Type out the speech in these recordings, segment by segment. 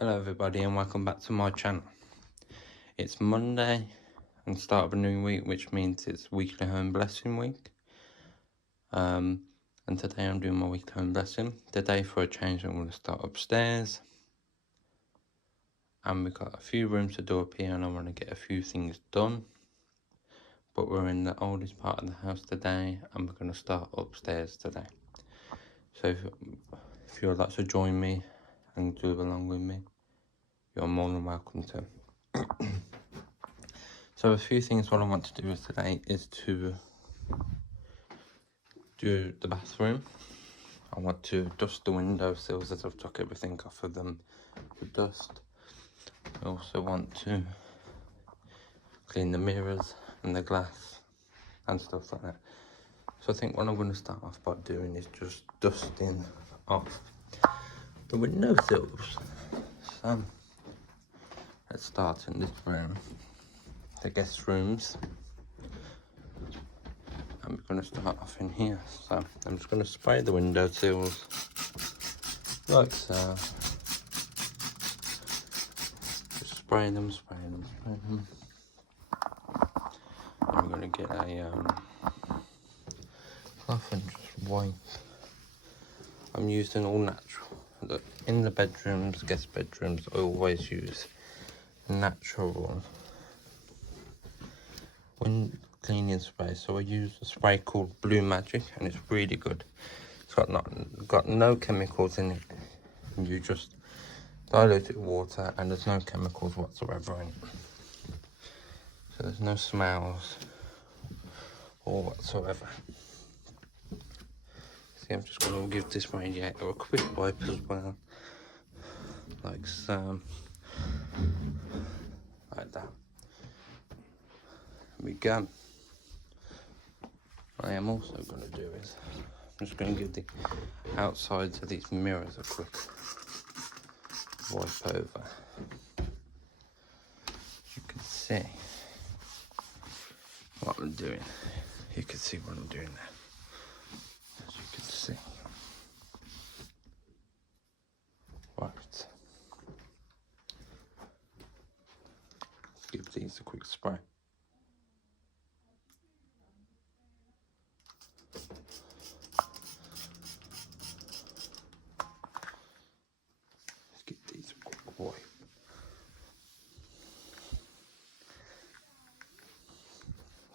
Hello everybody and welcome back to my channel. It's Monday and start of a new week, which means it's weekly home blessing week. And today I'm doing my weekly home blessing. Today for a change I'm going to start upstairs. And we've got a few rooms to do up here and I want to get a few things done. But we're in the oldest part of the house today and we're going to start upstairs today. So if you would like to join me and do along with me, you're more than welcome to. So a few things what I want to do today is to do the bathroom. I want to dust the windowsills as I've took everything off of them for dust. I also want to clean the mirrors and the glass and stuff like that. So I think what I'm going to start off by doing is just dusting off the windowsills. So let's start in this room, the guest rooms. I'm going to start off in here. So I'm just going to spray the windowsills like so. Just spray them, spray them, spray them. I'm going to get a cloth and just wipe. I'm using all natural. In the bedrooms, guest bedrooms, I always use natural wind cleaning spray. So I use a spray called Blue Magic and it's really good. It's got no chemicals in it. And you just dilute it with water and there's no chemicals whatsoever in it. So there's no smells or whatsoever. See, I'm just going to give this radiator a quick wipe as well. Like so. Like that. There we go. What I am also going to do is I'm just going to give the outsides of these mirrors a quick wipe over. As you can see what I'm doing. You can see what I'm doing there. As you can see. Right. Let's give these a quick spray. Let's give these a quick wipe.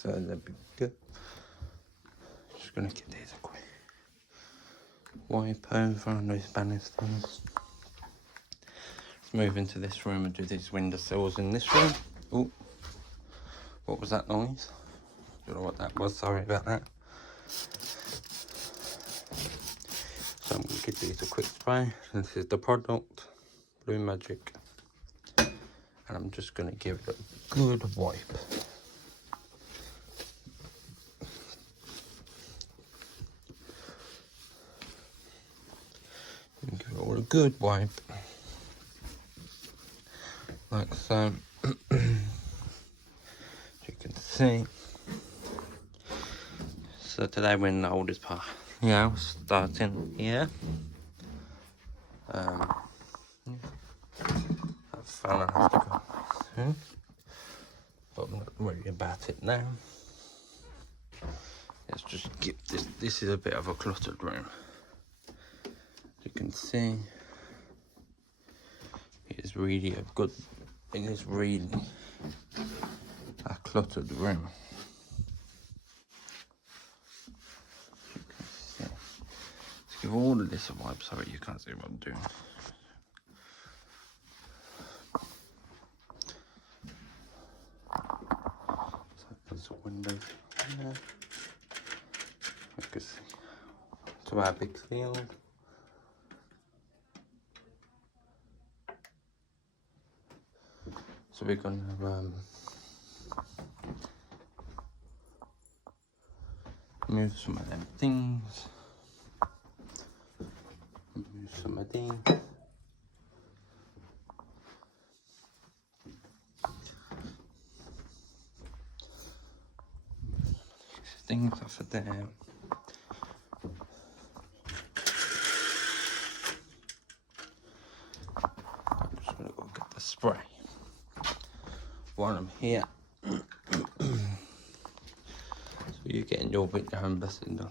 So that'd be good. Just gonna get these a quick wipe over on those banisters. Let's move into this room and do these windowsills in this room. Oh, what was that noise? Don't know what that was, sorry about that. So I'm gonna give these a quick spray. This is the product, Blue Magic. And I'm just gonna give it a good wipe. Give it all a good wipe. Like so. As you can see. So today we're in the oldest part. Yeah, starting here. That fan I have to go soon. But I'm not worried about it now. Let's just get this. This is a bit of a cluttered room. As you can see, it is really a cluttered room. Let's give all of this a wipe. Sorry, you can't see what I'm doing. So there's a window there. You can see to our big field. So we're gonna move some of them things. Move some of these. Things off of there. I'm just spray while I'm here. So you're getting your bit of home blessing done.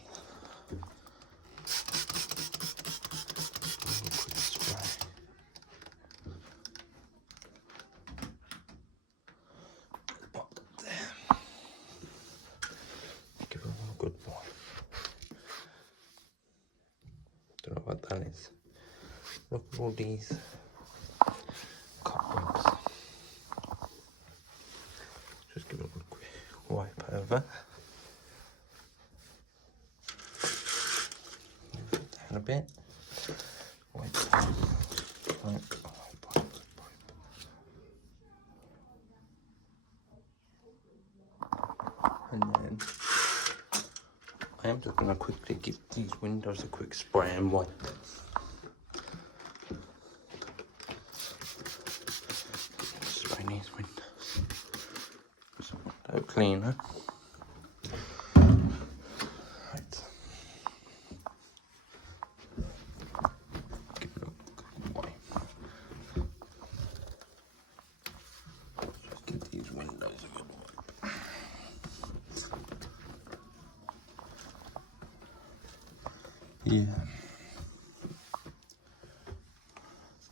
Quick spray. Give it a good boy. Don't know what that is. Look at all these cobwebs. Just give it a quick wipe over. Down a bit. Wipe. And then I am just going to quickly give these windows a quick spray and wipe. Spray these windows. Some window cleaner. Right. Give it a good wipe. Just give these windows a good wipe. Yeah.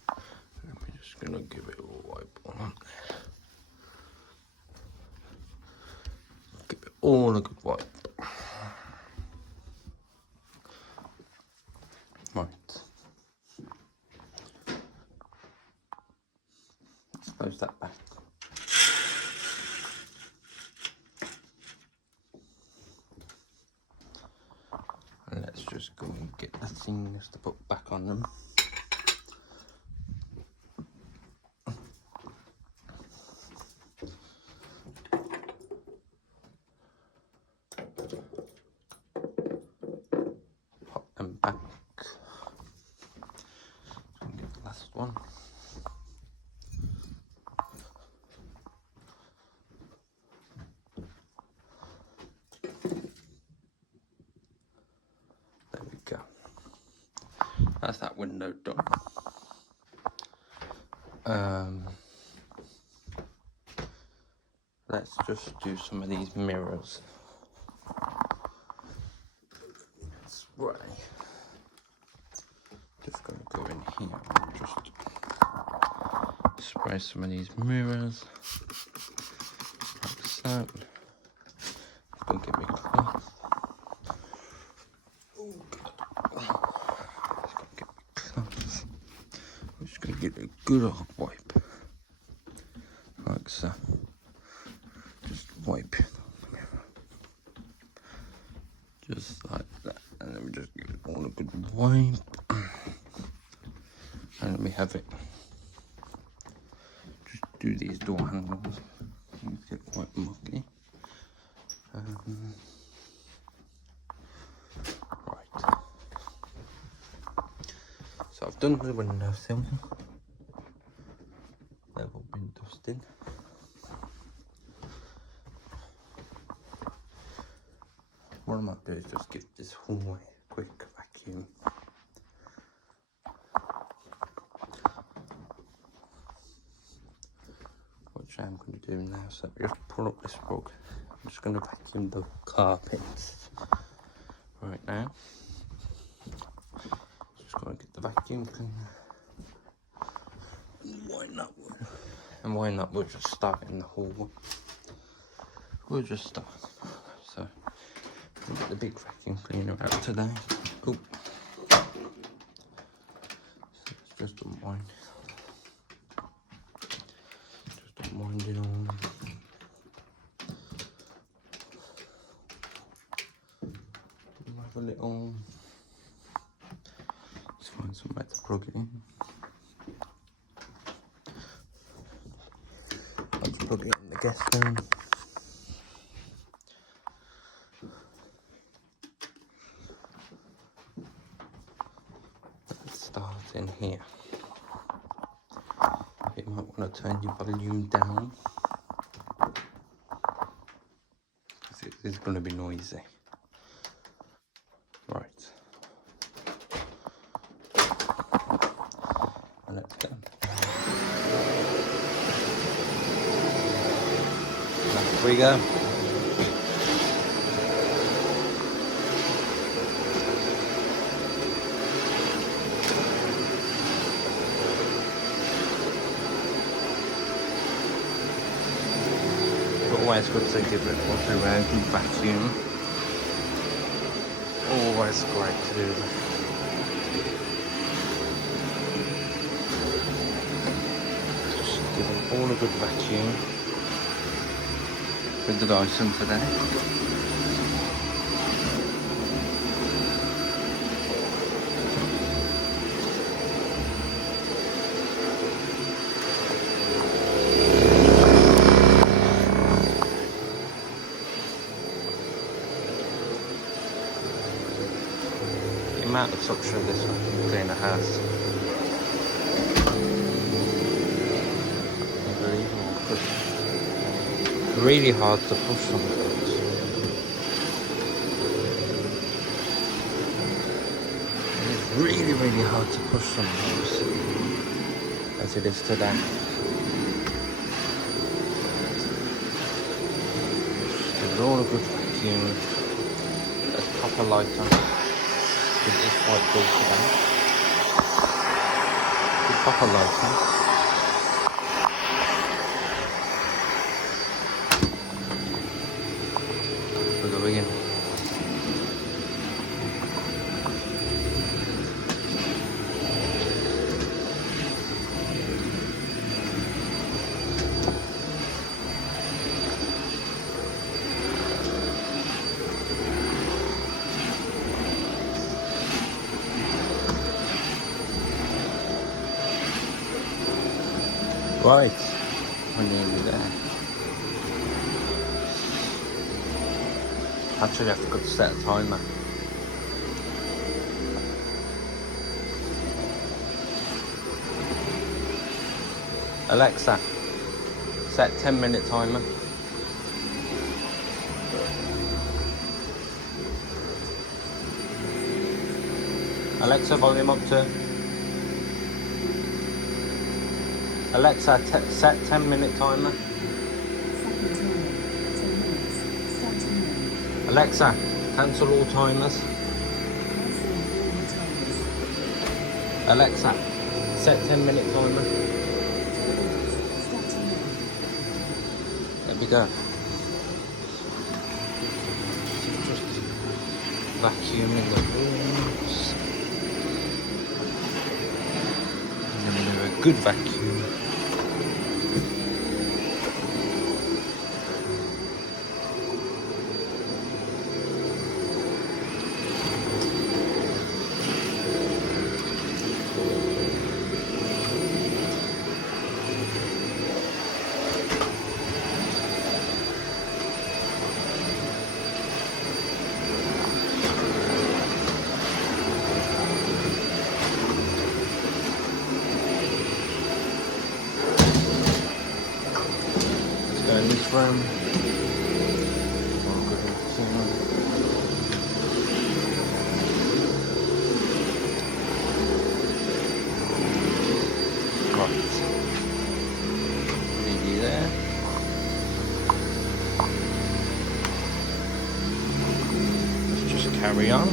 I'm just gonna give it a wipe on there. Give it all a good wipe. Right. Let's close that back. And let's just go and get the things to put back on them. Pop them back. And get the last one. There we go. That's that window done. Let's just do some of these mirrors. Spray. Just gonna go in here and just spray some of these mirrors. Like so. Gonna get me cloth. Oh god. I'm just gonna get a good old wipe. Like so. Just wipe it. Just like that. And then we just give it all a good wipe. And let me have it. Just do these door handles. These get quite mucky. Right. So I've done the windowsill. They've all been dusted. What I might do is just give this hallway a quick vacuum. Which I'm going to do now. So just pull up this rug. I'm just going to vacuum the carpets right now. Just going to get the vacuum cleaner. And why not? We'll just start in the hall. We'll just start. So we'll get the big vacuum cleaner out today. Oh. So let's just unwind. Just unwind it all. Have a little. Let's find somewhere to plug it in. I'll just plug it in the guest room. Let's start in here. You might want to turn your volume down, because it is going to be noisy. Right. And let's go. we go. Always good to give it a good round and vacuum. Always great to do that. Just give them all a good vacuum with the Dyson today. The amount of suction this cleaner has. Unbelievable. It's really hard to push sometimes. It's really, really hard to push sometimes, as it is today. Just give it all a good vacuum. Let's pop a light on. It is quite cool today. Good proper lighting. For the beginning. Right, we're nearly there. Actually, I forgot to set a timer. Alexa, set 10-minute timer. Alexa, volume up to. Alexa, set 10-minute timer. Alexa, cancel all timers. Alexa, set 10-minute timer. There we go. Just vacuuming the rooms. And then do a good vacuum. In this room, good right, nearly there. Let's just carry on.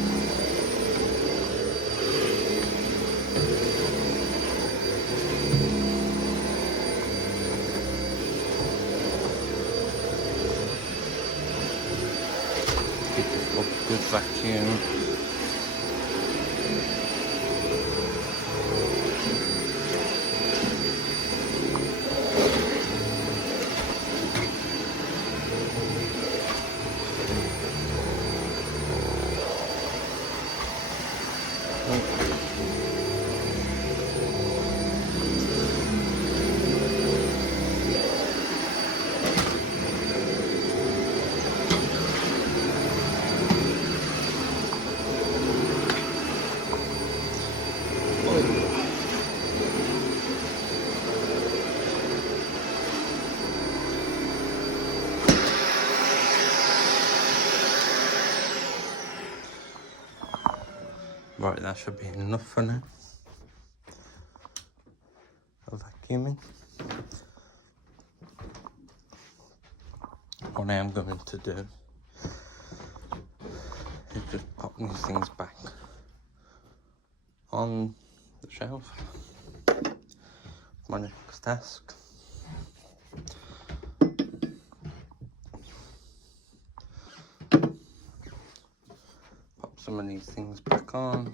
Good vacuum. Right, that should be enough for now. Vacuuming. what I am going to do is just pop these things back on the shelf. My next task. Pop some of these things back on,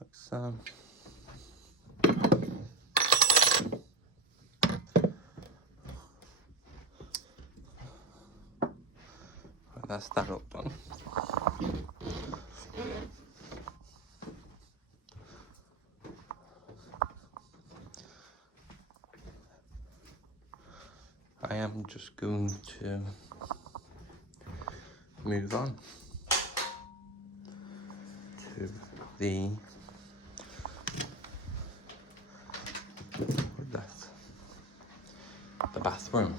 like so. That's that up done. I am just going to move on to the bathroom.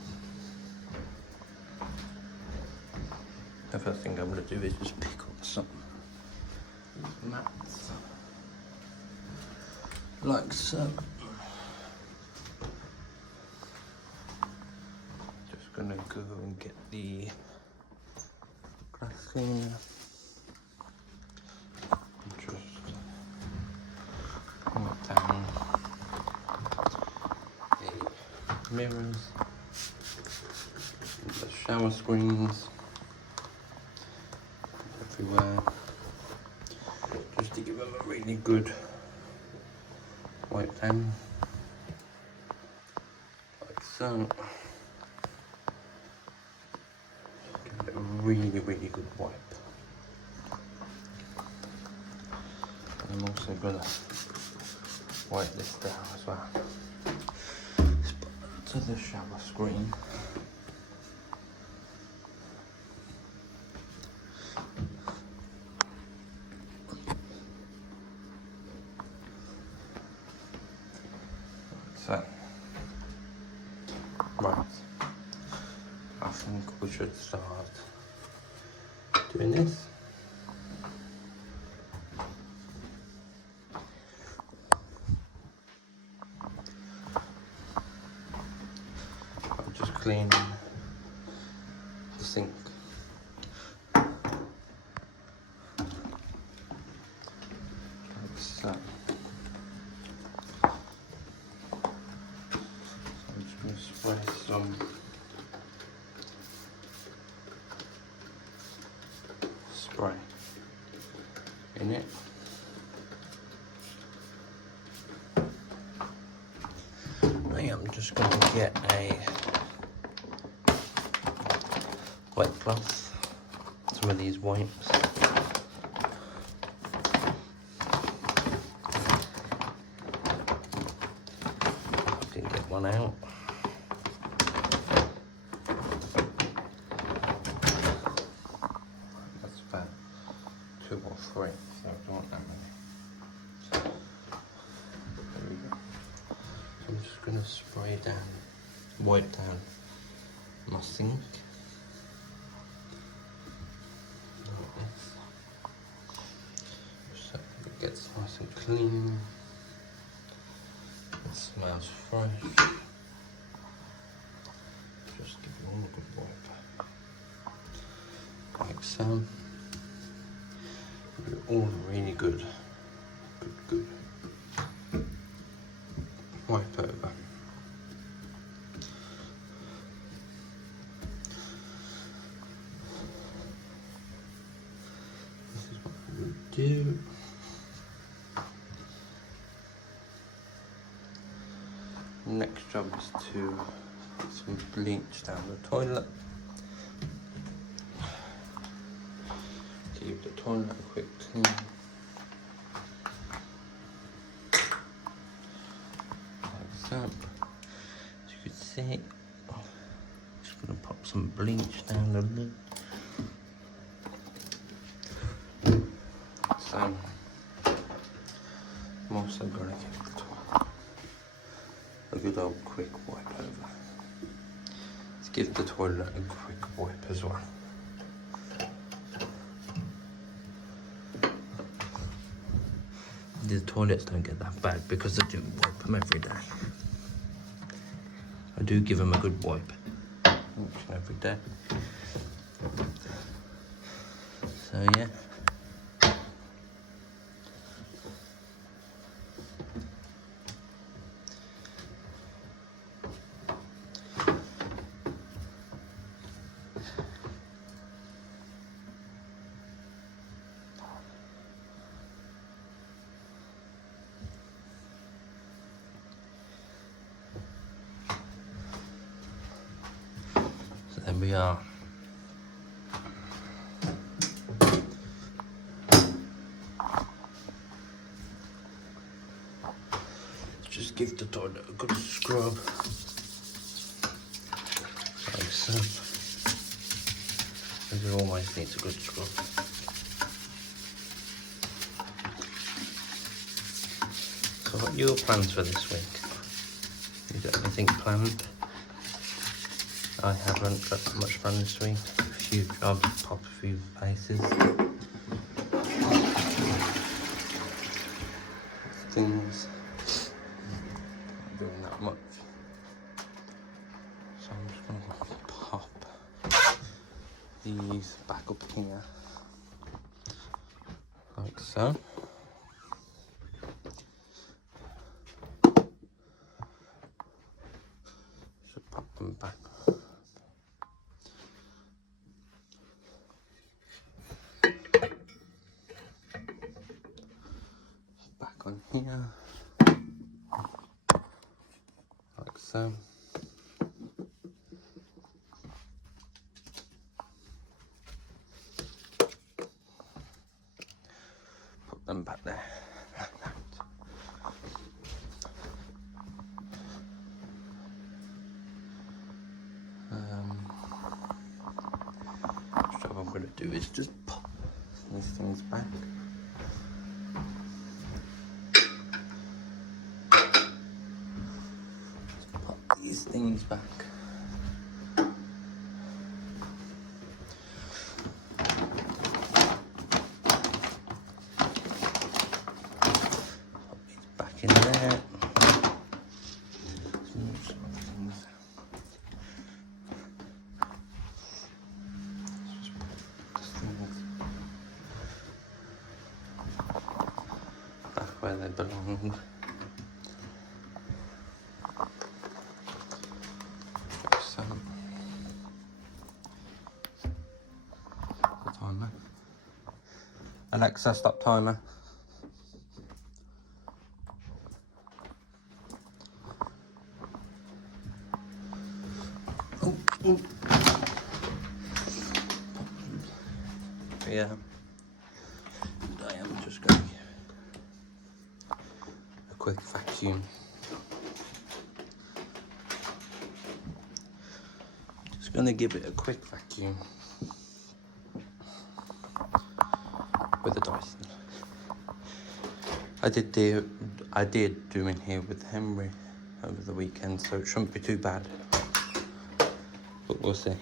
The first thing I'm going to do is just pick up some mats, like so. Just going to go and get the grass cleaner. Just put down the mirrors, the shower screens everywhere, just to give them a really good wipe down, like so. Give it a really, really good wipe. And I'm also gonna wipe this down as well. To the shower screen. So, right, I think we should start doing this. I'm just cleaning the sink. Like so. I'm just going to spray some spray in it. I am just going to get a wet cloth, some of these wipes. I can get one out. That's about 2 or 3, so I don't want that many. There we go. So I'm just going to spray down, wipe down my sink. So it gets nice and clean. It smells fresh. Just give it all a good wipe. Like so. Give it all really good. Good. Wipe over. This is what we would do. Next job is to put some bleach down the toilet. Give the toilet a quick clean. Like so. As you can see, just going to pop some bleach down the lid. So, I'm also going to give the toilet a good old quick wipe over. Let's give the toilet a quick wipe as well. The toilets don't get that bad because I do wipe them every day. I do give them a good wipe. each and every day. So yeah. So there we are. Just give the toilet a good scrub, like so. It always needs a good scrub. So what are your plans for this week? You got anything planned? I haven't got much fun this week. A few jobs, pop a few places. Things. Not doing that much. So I'm just going to pop these back up here. Like so. Should pop them back. Back on here. Like so. Put them back there. Like that. So what I'm going to do is just pop these things back. Just pop these things back. Pop these back in there. Where they belong. So, the timer. Alexa, stop timer. Oh, oh. Yeah. I am just going to give a quick vacuum. Just going to give it a quick vacuum with a Dyson. I did do in here with Henry over the weekend, so it shouldn't be too bad. But we'll see.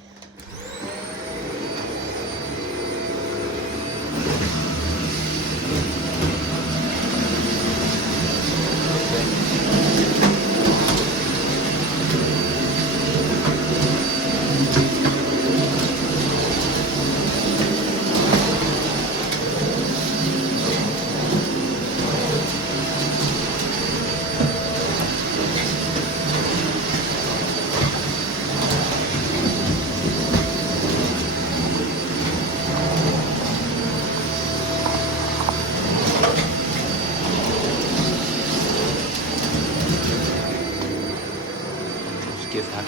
Give that a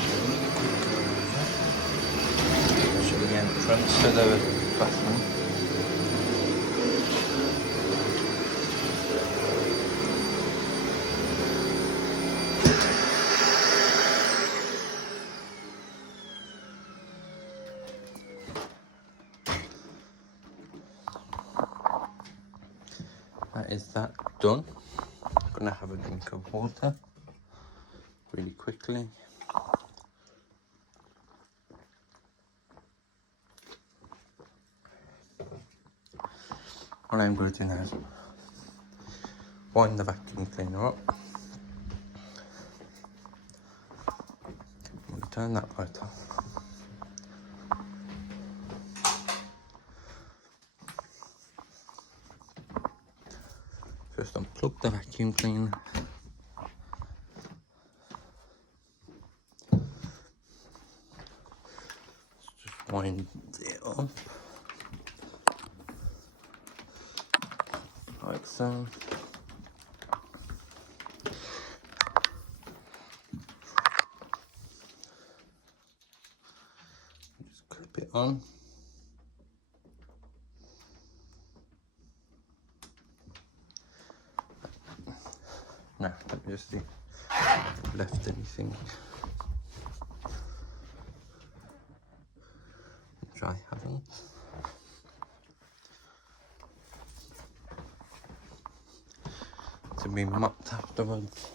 quick show the entrance to the bathroom. That is that done. I'm gonna have a drink of water really quickly. What I'm going to do now is wind the vacuum cleaner up. I'm going to turn that light off. unplug the vacuum cleaner. Let's just wind it up like so. Just clip it on. Now, let me just see if I've left anything. Which I haven't. To be mopped afterwards.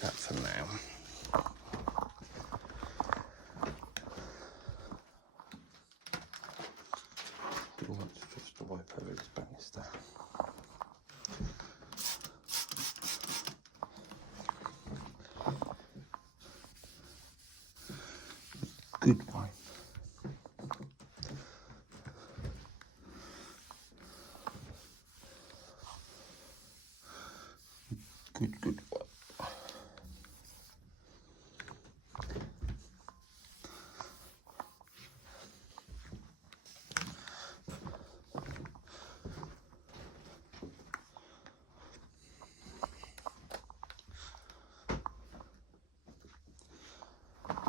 That for now. Do want just to wipe over this banister. Good wine. Good wine.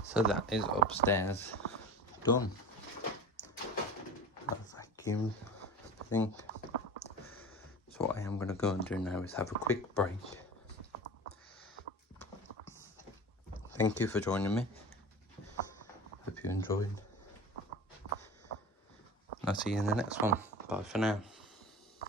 So that is upstairs done. I've vacuumed, I think. So what I am going to go and do now is have a quick break. Thank you for joining me. Hope you enjoyed. I'll see you in the next one. Bye for now.